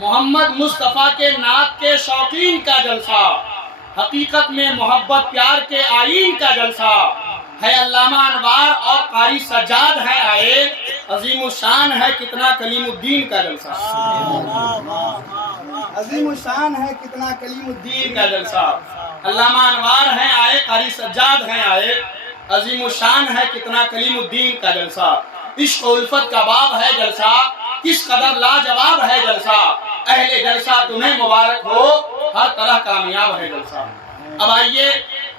محمد مصطفیٰ کے نعت کے شوقین کا جلسہ، حقیقت میں محبت پیار کے آئین کا جلسہ ہے۔ علامہ انوار اور قاری سجاد ہے آئے، عظیم الشان ہے کتنا کلیم الدین کا جلسہ، عظیم الشان ہے کتنا کلیم الدین کا جلسہ۔ علامہ انوار ہیں آئے، قاری سجاد ہیں آئے، عظیم الشان ہے کتنا کلیم الدین کا جلسہ۔ عشق و الفت کا باب ہے جلسہ، کس قدر لاجواب ہے جلسہ، اہل جلسہ تمہیں مبارک ہو، ہر طرح کامیاب ہے جلسہ۔ اب آئیے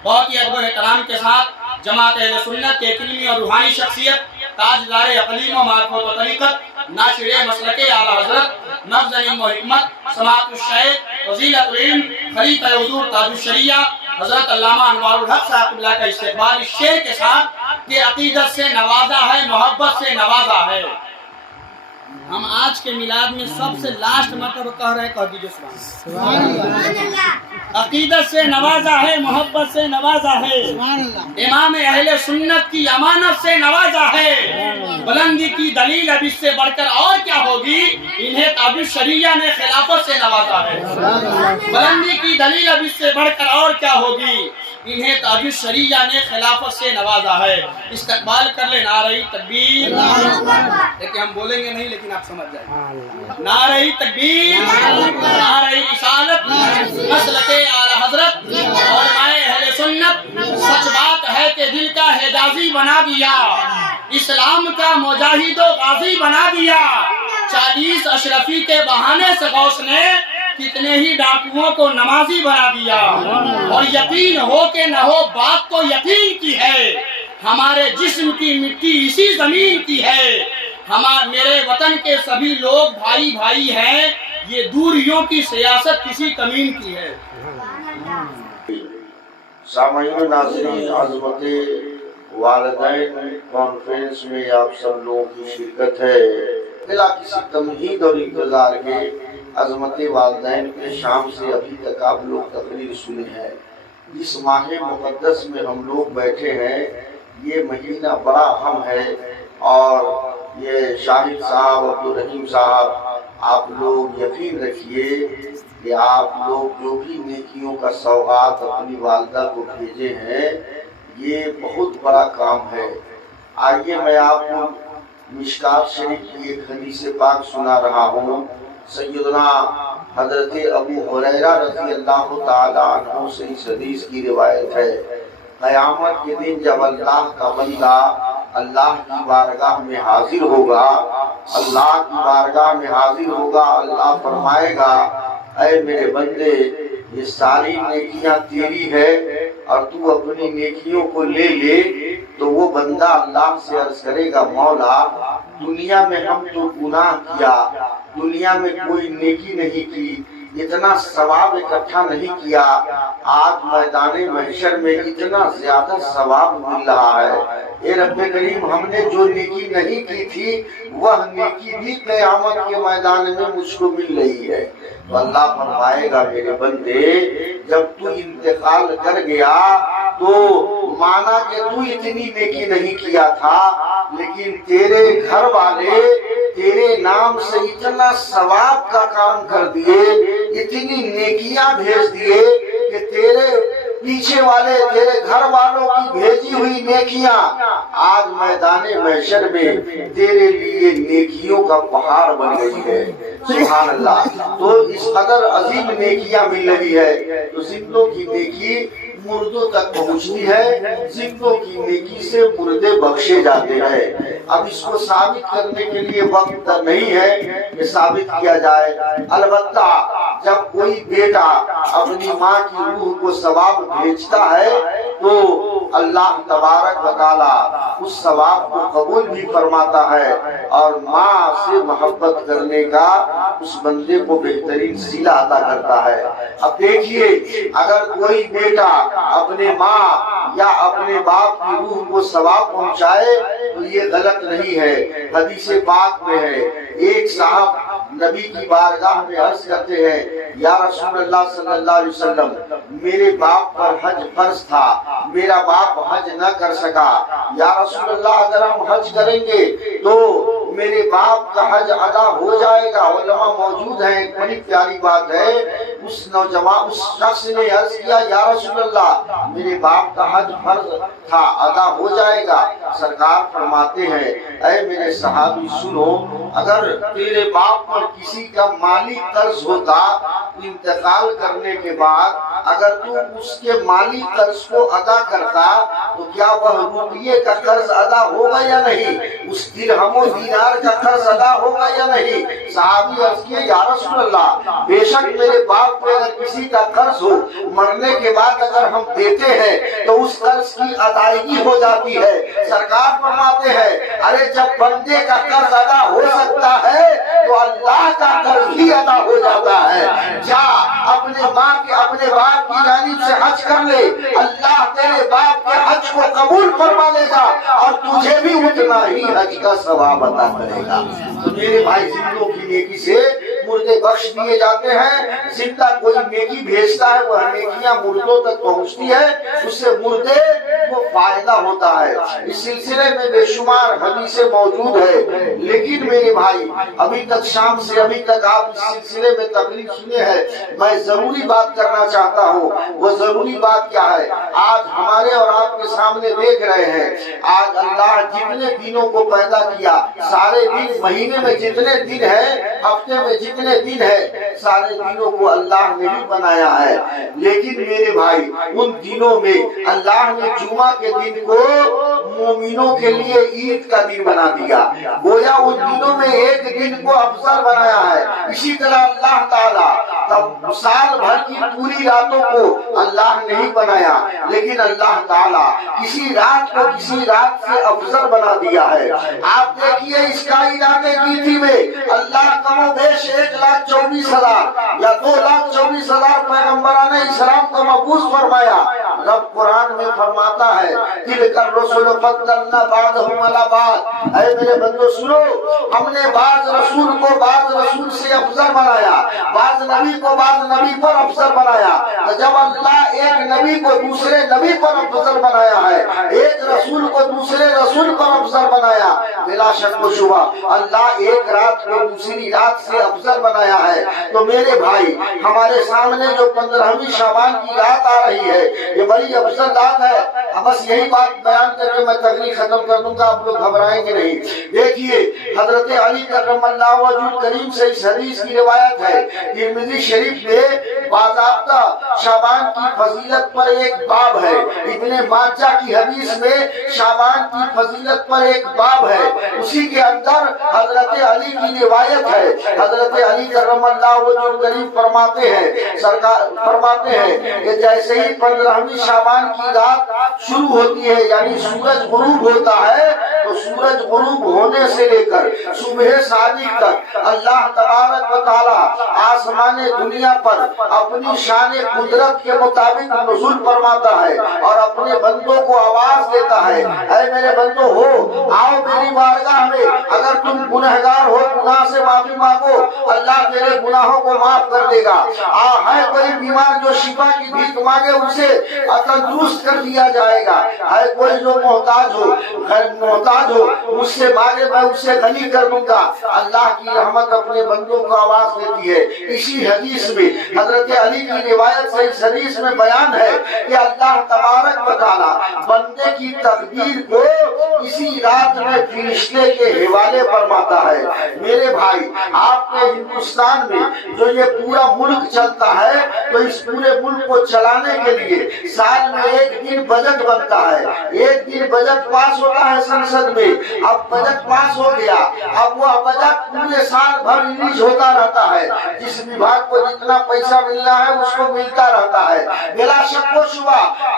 بہت ہی ادب و احترام کے ساتھ جماعت اہل سنت کے علمی اور روحانی شخصیت، تاجدار اقلیم و معرفت و طریقت، ناشر مسلک اعلیٰ حضرت، نفذ علم و حکمت، سماعت الشیخ، فضیلت علم، خلیفہ حضور تاج الشریعہ حضرت علامہ انوار الحق صاحب اللہ کا استقبال اس شعر کے ساتھ کہ عقیدت سے نوازا ہے، محبت سے نوازا ہے۔ ہم آج کے میلاد میں سب سے لاسٹ مرتبہ کہہ رہے ہیں، کہہ دیجئے سبحان اللہ۔ عقیدت سے نوازا ہے، محبت سے نوازا ہے، امام اہل سنت کی امانت سے نوازا ہے، بلندی کی دلیل اب اس سے بڑھ کر اور کیا ہوگی، انہیں تاج الشریعہ نے خلافت سے نوازا ہے۔ بلندی کی دلیل اب اس سے بڑھ کر اور کیا ہوگی، انہیں تاج الشریعہ نے خلافت سے نوازا ہے۔ استقبال کر لیں، نعرہ تکبیر، لیکن ہم بولیں گے نہیں لیکن آپ سمجھ جائیں، نعرہ تکبیر، نعرہ رسالت، مسلک اعلیٰ حضرت، علماء اہل سنت۔ سچ بات ہے کہ دل کا حجازی بنا دیا، اسلام کا مجاہد و غازی بنا دیا، 40 اشرفی کے بہانے سے غوث نے کتنے ہی ڈاکوؤں کو نمازی بنا دیا۔ اور یقین ہو کہ نہ ہو بات تو یقین کی ہے، ہمارے جسم کی مٹی اسی زمین کی ہے، میرے وطن کے سبھی لوگ بھائی بھائی ہیں، یہ دوریوں کی سیاست کسی کمین کی ہے۔ سامعین و ناظرین، عظمت والدین کانفرنس میں آپ سب لوگوں کی شرکت ہے۔ بلا کسی تمہید اور انتظار کے عظمت والدین کے شام سے ابھی تک آپ لوگ تقریر سنے ہیں۔ اس ماہ مقدس میں ہم لوگ بیٹھے ہیں، یہ مہینہ بڑا اہم ہے، اور یہ شاہد صاحب، عبدالرحیم صاحب، آپ لوگ یقین رکھیے کہ آپ لوگ جو بھی نیکیوں کا سوغات اپنی والدہ کو بھیجے ہیں، یہ بہت بڑا کام ہے۔ آئیے میں آپ کو مشکات شریف کی ایک حدیث پاک سنا رہا ہوں۔ سیدنا حضرت ابو ہریرہ رضی اللہ تعالیٰ عنہ سے اس حدیث کی روایت ہے، قیامت کے دن جب اللہ کا بندہ اللہ کی بارگاہ میں حاضر ہوگا، اللہ کی بارگاہ میں حاضر ہوگا، اللہ فرمائے گا، اے میرے بندے، یہ ساری نیکیاں تیری ہے اور تو اپنی نیکیوں کو لے لے۔ تو وہ بندہ اللہ سے عرض کرے گا، مولا دنیا میں ہم تو گناہ کیا، دنیا میں کوئی نیکی نہیں کی، اتنا ثواب اکٹھا نہیں کیا، آج میدان محشر میں اتنا زیادہ ثواب مل رہا ہے۔ اے رب کریم، ہم نے جو نیکی نہیں کی تھی وہ نیکی بھی قیامت کے میدان میں مجھ کو مل رہی ہے۔ تو اللہ فرمائے گا، میرے بندے جب تو انتقال کر گیا تو مانا کہ تو اتنی نیکی نہیں کیا تھا، لیکن تیرے گھر والے تیرے نام سے اتنا ثواب کا کام کر دیے، اتنی نیکیاں بھیج دیے کہ تیرے پیچھے والے تیرے گھر والوں کی بھیجی ہوئی نیکیاں آج میدان محشر میں تیرے لیے نیکیوں کا پہاڑ بن گئی ہے۔ سبحان اللہ۔ تو اس قدر عظیم نیکیاں مل رہی ہے، تو زندوں کی نیکی مردوں تک پہنچتی ہے، زندوں کی نیکی سے مردے بخشے جاتے ہیں۔ اب اس کو ثابت کرنے کے لیے وقت نہیں ہے کہ ثابت کیا جائے، البتہ جب کوئی بیٹا اپنی ماں کی روح کو ثواب بھیجتا ہے تو اللہ تبارک و تعالی اس ثواب کو قبول بھی فرماتا ہے، اور ماں سے محبت کرنے کا اس بندے کو بہترین صلہ عطا کرتا ہے۔ اب دیکھیے، اگر کوئی بیٹا اپنے ماں یا اپنے باپ کی روح کو ثواب پہنچائے تو یہ غلط نہیں ہے۔ حدیث پاک میں ہے، ایک صاحب نبی کی بارگاہ میں عرض کرتے ہیں، یا رسول اللہ صلی اللہ علیہ وسلم، میرے باپ پر حج فرض تھا، میرا باپ حج نہ کر سکا، یا رسول اللہ اگر ہم حج کریں گے تو میرے باپ کا حج ادا ہو جائے گا۔ علماء موجود ہیں، ایک بڑی پیاری بات ہے، اس نوجوان اس شخص نے عرض کیا یا رسول اللہ میرے باپ کا حج فرض تھا، ادا ہو جائے گا؟ سرکار فرماتے ہیں اے میرے صحابی سنو، اگر تیرے باپ پر کسی کا مالی قرض ہوتا، انتقال کرنے کے بعد اگر تو اس کے مالی قرض کو ادا کرتا تو کیا وہ روپیے کا قرض ادا ہوگا یا نہیں؟ اس درہم و دینار کا قرض ادا ہوگا یا نہیں؟ صحابی عرض کیے یا رسول اللہ بے شک میرے باپ پہ اگر کسی کا قرض ہو، مرنے کے بعد اگر ہم دیتے ہیں تو اس قرض کی ادائیگی ہو جاتی ہے۔ سرکار فرماتے ہیں ارے جب بندے کا قرض ادا ہو سکتا ہے تو اللہ کا قرض بھی ادا ہو جاتا ہے۔ جا اپنے ماں کے اپنے باپ کی جانب سے حج کر لے، اللہ تیرے باپ کے حج کو قبول فرما لے گا اور تجھے بھی اتنا ہی حج کا ثواب عطا کرے گا۔ تو میرے بھائی زندوں کی نیکی سے مردے بخش دیے جاتے ہیں۔ زندہ کوئی نیکی بھیجتا ہے وہ نیکیاں مردوں تک پہنچتی ہے، اس سے مردے کو فائدہ ہوتا ہے۔ اس سلسلے میں بے شمار حدیثیں موجود ہے، لیکن میرے بھائی ابھی تک شام سے ابھی تک آپ اس سلسلے میں تقریر سنے ہیں، میں ضروری بات کرنا چاہتا ہوں۔ وہ ضروری بات کیا ہے؟ آج ہمارے اور آپ کے سامنے دیکھ رہے ہیں، آج اللہ جتنے دنوں کو پیدا کیا، سارے دن مہینے میں جتنے دن ہیں، ہفتے میں جتنے دن ہیں، سارے دنوں کو اللہ نے ہی بنایا ہے۔ لیکن میرے بھائی ان دنوں میں اللہ نے جمعہ کے دن کو مومنوں کے لیے عید کا دن بنا دیا، گویا ان دنوں میں ایک دن کو افضل بنایا ہے۔ اسی طرح اللہ تعالیٰ تب سال بھر کی پوری راتوں کو اللہ نے ہی بنایا، لیکن اللہ تعالیٰ کسی رات کو کسی رات سے افضل بنا دیا ہے۔ آپ دیکھیے اس کائنات گیتی میں اللہ کم و بیش 1,24,000 یا 2,24,000 پیغمبران اسلام کو مبعوث فرمایا۔ رب قرآن میں فرماتا ہے تِلْکَ الرُّسُلُ فَضَّلْنَا بَعْضَهُمْ عَلَىٰ بَعْضٍ، اے میرے بندو سنو، ہم نے بعض رسول کو بعض رسول سے افضل بنایا، بعض نبی کو بعض نبی پر افضل بنایا۔ تو جب اللہ ایک نبی کو دوسرے نبی پر افضل بنایا ہے، ایک رسول کو دوسرے رسول پر افضل بنایا، بلا شک و شبہ اللہ ایک رات کو دوسری رات سے افضل بنایا ہے۔ تو میرے بھائی ہمارے سامنے جو 15ویں شعبان کی رات آ رہی ہے، یہ بڑی افضل رات ہے۔ بس یہی بات بیان کر کے میں تقریر ختم کر دوں گا، آپ لوگ گھبرائیں گے نہیں۔ دیکھیے حضرت علی کرم اللہ وجہ کریم سے اس حدیث کی روایت ہے، ترمذی شریف میں باضابطہ شعبان کی فضیلت پر ایک باب ہے، ابن ماجہ کی حدیث میں شعبان کی فضیلت پر ایک باب ہے، اسی کے اندر حضرت علی کی روایت ہے۔ حضرت علی کرم اللہ وجہ کریم فرماتے ہیں، سرکار فرماتے ہیں کہ جیسے ہی 15ویں شعبان کی رات شروع ہوتی ہے، یعنی سورج غروب ہوتا ہے، تو سورج غروب ہونے سے لے کر صبح صادق تک اللہ تبارک و تعالی آسمان دنیا پر اپنی شان قدرت کے مطابق نزول فرماتا ہے اور اپنے بندوں کو آواز دیتا ہے، اے میرے بندوں ہو آؤ میری بارگاہ میں، اگر تم گنہگار ہو گناہ سے معافی مانگو، اللہ تیرے گناہوں کو معاف کر دے گا۔ ہے کوئی بیمار جو شفا کی بھیک مانگے اسے تندرست کر دیا جائے گا، ہے کوئی جو محتاج ہو مجھ سے مانگے میں اسے غنی کر دوں گا۔ اللہ کی رحمت اپنے بندوں کو آواز دیتی ہے۔ اسی حدیث میں حضرت علی کی روایت سے اس حدیث میں بیان ہے کہ اللہ تبارک و تعالی بندے کی تقدیر کو اسی رات میں فرشتے کے حوالے فرماتا ہے۔ میرے بھائی آپ کے ہندوستان میں جو یہ پورا ملک چلتا ہے، تو اس پورے ملک کو چلانے کے لیے سال میں ایک دن بجٹ بنتا ہے، ایک دن بجٹ پاس ہوتا ہے سنسد میں۔ اب بجٹ پاس ہو گیا، اب وہ بجٹ پورے سال بھر ریلیز ہوتا رہتا ہے، جس وبھاگ کو جتنا پیسہ ملنا ہے اس کو ملتا رہتا ہے۔ بلا شک و شبہ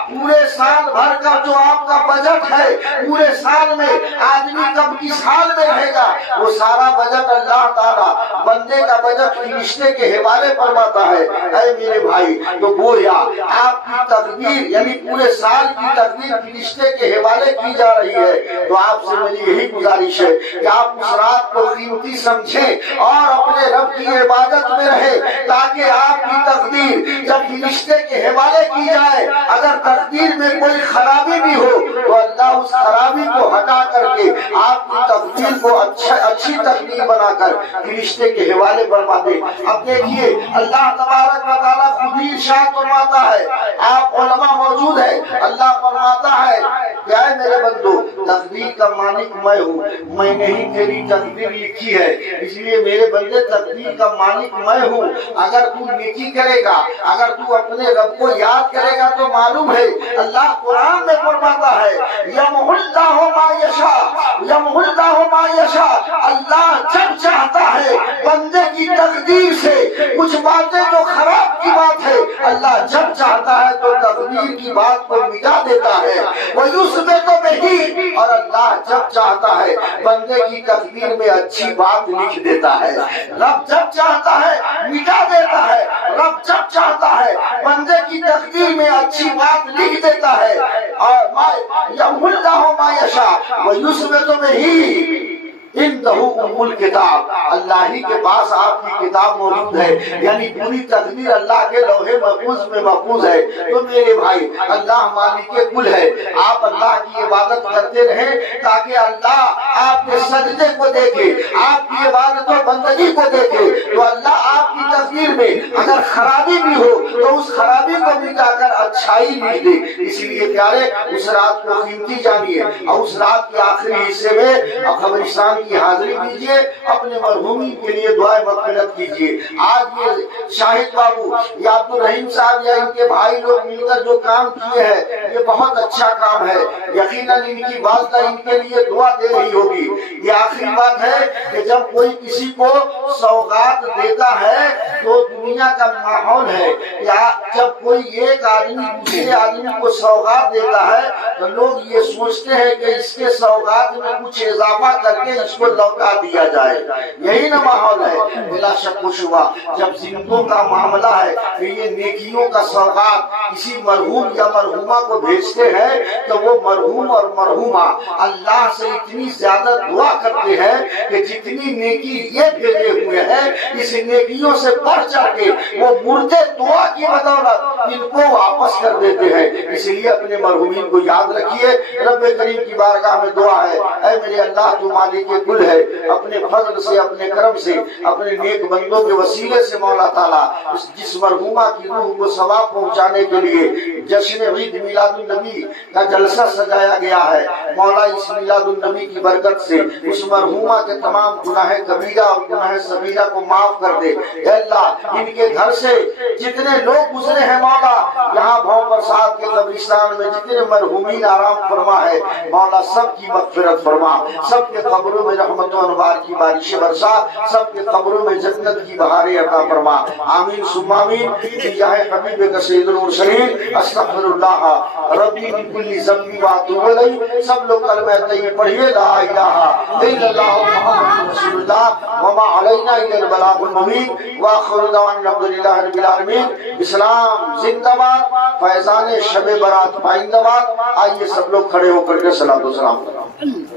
پورے سال بھر کا جو آپ کا بجٹ ہے، پورے سال میں آدمی کب کس حال میں رہے گا، وہ سارا بجٹ اللہ تعالیٰ بندے کا بجٹ فرشتے کے حوالے فرماتا ہے۔ اے میرے بھائی تو گویا آپ کی تقدیر یعنی پورے پورے سال کی تقدیر فرشتے کے حوالے کی جا رہی ہے، تو آپ سے میری یہی گزارش ہے کہ آپ اس رات کو قیمتی سمجھیں اور اپنے رب کی عبادت میں رہیں، تاکہ آپ کی تقدیر جب فرشتے کے حوالے کی جائے، اگر تقدیر میں کوئی خرابی بھی ہو تو اللہ اس خرابی کو ہٹا کر کے آپ کی تقدیر کو اچھی تقدیر بنا کر فرشتے کے حوالے فرما دے۔ اب دیکھیے اللہ تبارک و تعالیٰ خود ہی ارشاد فرماتا ہے، آپ علماء موجود ہیں، اللہ فرماتا ہے کہ اے میرے بندو، تقدیر کا مالک میں ہوں، میں نے ہی تیری تقدیر لکھی ہے، اس لیے میرے بندے تقدیر کا مالک میں ہوں۔ اگر تو نیکی کرے گا، اگر تو اپنے رب کو یاد کرے گا تو معلوم ہے اللہ قرآن میں فرماتا ہے یمحو اللہ ما یشاء، یمحو اللہ ما یشاء، اللہ جب چاہتا ہے بندے کی تقدیر سے کچھ باتیں جو خراب کی بات ہے، اللہ جب چاہتا ہے تو تقدیر کی بات کو مٹا دیتا ہے، وَيُثْبِتُ بِهِ، اور اللہ جب چاہتا ہے بندے کی تقدیر میں اچھی بات لکھ دیتا ہے۔ رب جب چاہتا ہے مٹا دیتا ہے، رب جب چاہتا ہے بندے کی تقدیر میں اچھی بات لکھ دیتا ہے۔ اور یمحو اللہ ما یشاء وَيُثْبِتُ بِهِ عندہ ام الکتاب، اللہ ہی کے پاس آپ کی کتاب موجود ہے، یعنی پوری تقدیر اللہ کے لوح محفوظ میں محفوظ ہے۔ تو میرے بھائی، اللہ مالک کل ہے، آپ اللہ کی عبادت کرتے رہیں تاکہ اللہ آپ کے سجدے کو دیکھے، آپ کی عبادت و بندگی کو دیکھے، تو اللہ آپ کی تقدیر میں اگر خرابی بھی ہو تو اس خرابی کو مٹا کر اچھائی لکھ دے۔ اس لیے پیارے، اس رات کو قیمتی جانیے اور اس رات کے آخری حصے میں قبرستان کی حاضری دیجئے، اپنے مرحومین کے لیے دعائے مغفرت کیجئے۔ آج یہ شاہد بابو یا عبدالرحیم صاحب یا ان کے بھائی لوگ مل کر جو کام کیے ہیں، یہ بہت اچھا کام ہے، یقیناً ان کی والدہ ان کے لیے دعا دے رہی ہوگی۔ یہ آخری بات ہے کہ جب کوئی کسی کو سوغات دیتا ہے تو دنیا کا ماحول ہے، یا جب کوئی ایک آدمی دوسرے آدمی کو سوغات دیتا ہے تو لوگ یہ سوچتے ہیں کہ اس کے سوغات میں کچھ اضافہ کر کے اس کو لوٹا دیا جائے، یہی نا ماحول ہے۔ بلا شک و شبہ جب زندوں کا معاملہ ہے کہ یہ نیکیوں کا سوغات کسی مرحوم یا مرحومہ کو بھیجتے ہیں تو وہ مرحوم اور مرحومہ اللہ سے اتنی زیادہ دعا کرتے ہیں کہ جتنی نیکی یہ بھیجے ہوئے ہیں اس نیکیوں سے بڑھ چڑھ کے وہ مردے دعا کی بدولت ان کو واپس کر دیتے ہیں۔ اس لیے اپنے مرحومین کو یاد رکھیے۔ رب کریم کی بارگاہ میں دعا ہے، اے میرے اللہ تو مالک کل ہے، اپنے فضل سے، اپنے کرم سے، اپنے نیک بندوں کے وسیلے سے مولا تعالیٰ جس مرحومہ کی روح کو ثواب پہنچانے کے لیے جشن عید میلاد النبی کا جلسہ سجایا گیا ہے، مولا اس میلاد النبی کی برکت سے اس مرحومہ کے تمام گناہ کبیرہ اور گناہ صغیرہ کو معاف کر دے۔ اے اللہ، ان کے گھر سے جتنے لوگ گزرے ہیں مولا، یہاں بھون پرساد کے قبرستان میں جتنے مرحومین آرام فرما ہے مولا، سب کی مغفرت فرما، سب کے قبروں میں رحمت و انوار کی بارش برسا، سب کے قبروں میں جنت کی بہاریں عطا فرما۔ آمین ثم آمین بجاہ حبیب کا سید المرسلین۔ استغفر اللہ ربی من کل ذنب واتوب الیہ۔ سب لوگ کلمہ طیب پڑھیے، لا الہ الا اللہ محمد رسول اللہ وما علینا الا البلاغ المبین۔ وآخر دعوانا الحمدللہ رب العالمین۔ اسلام زندہ باد، فیضان شب برات پائندہ باد۔ آئیے سب لوگ کھڑے ہو کر کے صلاۃ و سلام کریں۔